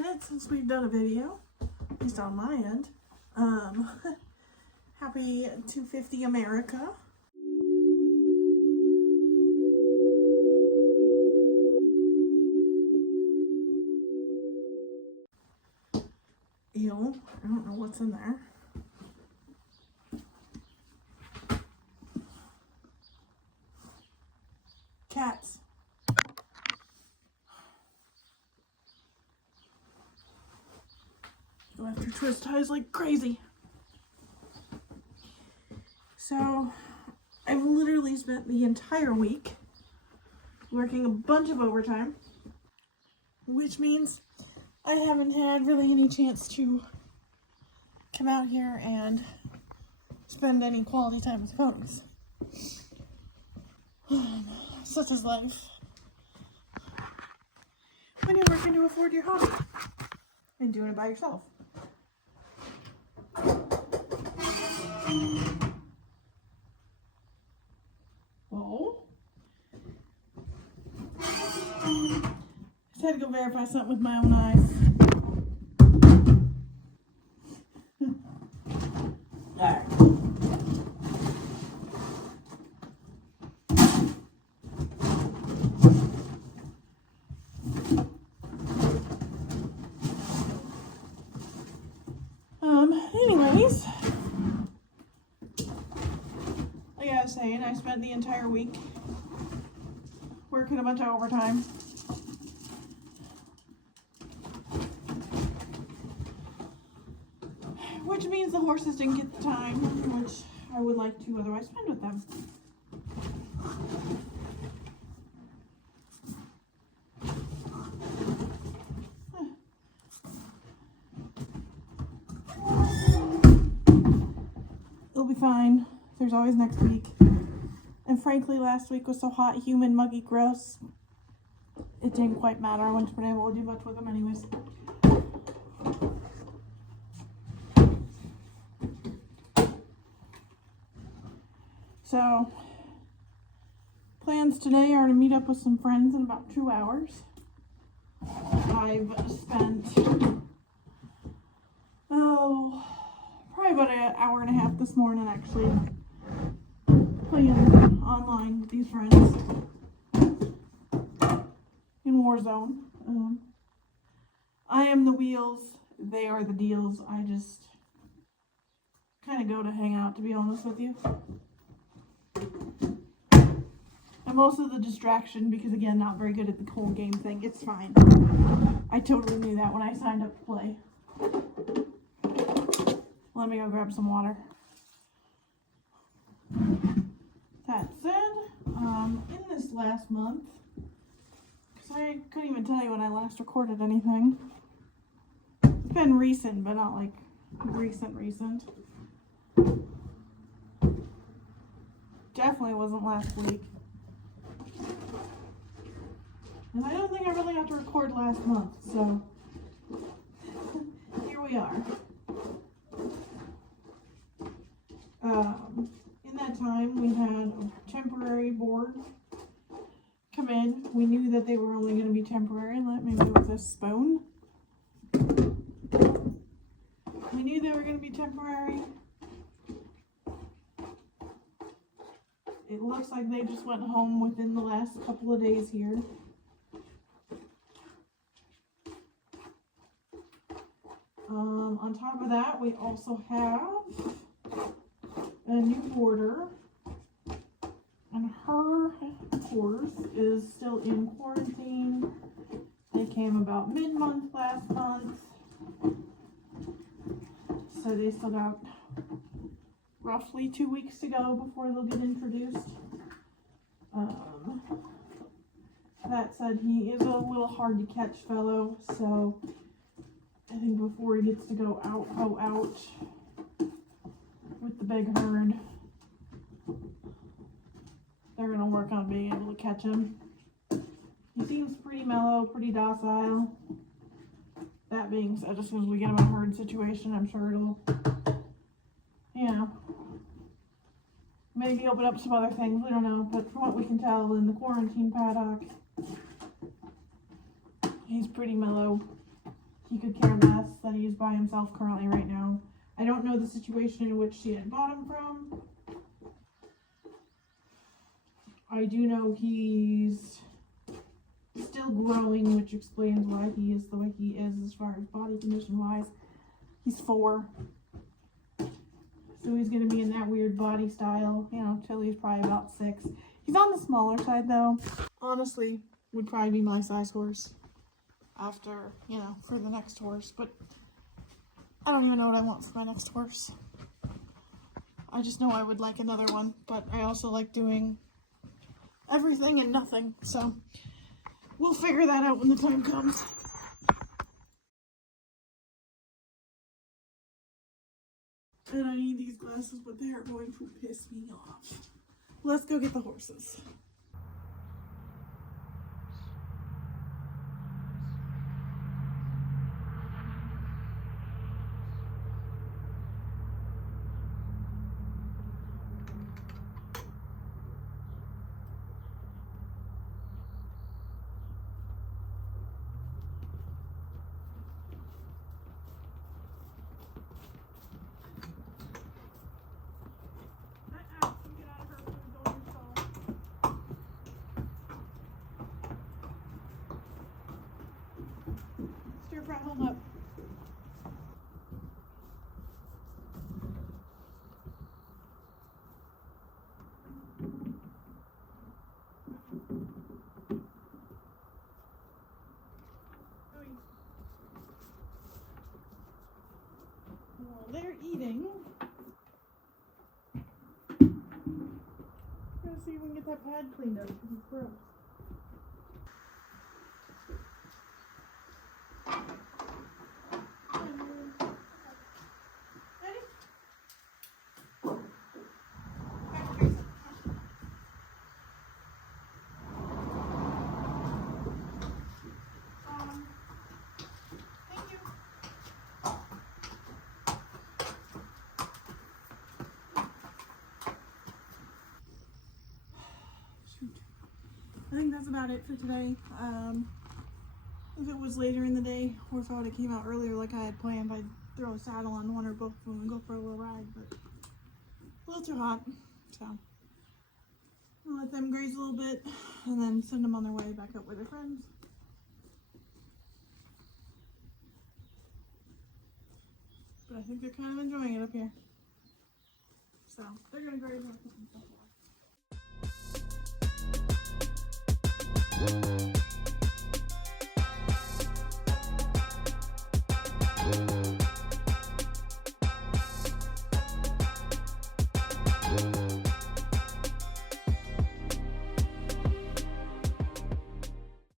minute since we've done a video, at least on my end. Happy 250 America. Ew, I don't know what's in there. Cats. You'll have to twist ties like crazy. So, I've literally spent the entire week working a bunch of overtime, which means I haven't had really any chance to come out here and spend any quality time with phones. Such is life when you're working to afford your hobby and doing it by yourself. Whoa. Just had to go verify something with my own eyes. Anyways, like I was saying, I spent the entire week working a bunch of overtime. Which means the horses didn't get the time which I would like to otherwise spend with them. It'll be fine. There's always next week. And frankly, last week was so hot, humid, muggy, gross. It didn't quite matter. I wouldn't have been able to do much with them anyways. So, plans today are to meet up with some friends in about 2 hours. I've spent, probably about an hour and a half this morning actually playing online with these friends in Warzone. I am the wheels, they are the deals. I just kind of go to hang out, to be honest with you. I'm also the distraction because, again, not very good at the whole game thing. It's fine. I totally knew that when I signed up to play. Let me go grab some water. That said, in this last month, because I couldn't even tell you when I last recorded anything. It's been recent, but not like recent. Definitely wasn't last week. And I don't think I really got to record last month, so here we are. In that time, we had a temporary board come in. We knew that they were only going to be temporary. Let me move this spoon. We knew they were going to be temporary. It looks like they just went home within the last couple of days here. On top of that, we also have a new boarder, and her, of course, is still in quarantine. They came about mid-month last month, so they still got roughly 2 weeks to go before they'll get introduced. That said, he is a little hard to catch fellow, so I think before he gets to go out with the big herd, they're going to work on being able to catch him. He seems pretty mellow, pretty docile. That being said, as soon as we get him in a herd situation, I'm sure it'll, maybe open up some other things, we don't know, but from what we can tell in the quarantine paddock, he's pretty mellow. he could care less that he's by himself currently right now. I don't know the situation in which she had bought him from. I do know he's still growing, which explains why he is the way he is as far as body condition wise. He's 4. So he's going to be in that weird body style, you know, till he's probably about 6. He's on the smaller side though. Honestly, would probably be my size horse after, you know, for the next horse. But I don't even know what I want for my next horse. I just know I would like another one, but I also like doing everything and nothing. So we'll figure that out when the time comes. And I need these glasses, but they are going to piss me off. Let's go get the horses. Stir fry, hold up. While they're eating, let's see if we can get that pad cleaned up because it's gross. I think that's about it for today. If it was later in the day, or if I would have came out earlier like I had planned, I'd throw a saddle on one or both of them and go for a little ride, but a little too hot, so I'll let them graze a little bit and then send them on their way back up with their friends. But I think they're kind of enjoying it up here, so they're gonna graze and put some stuff on.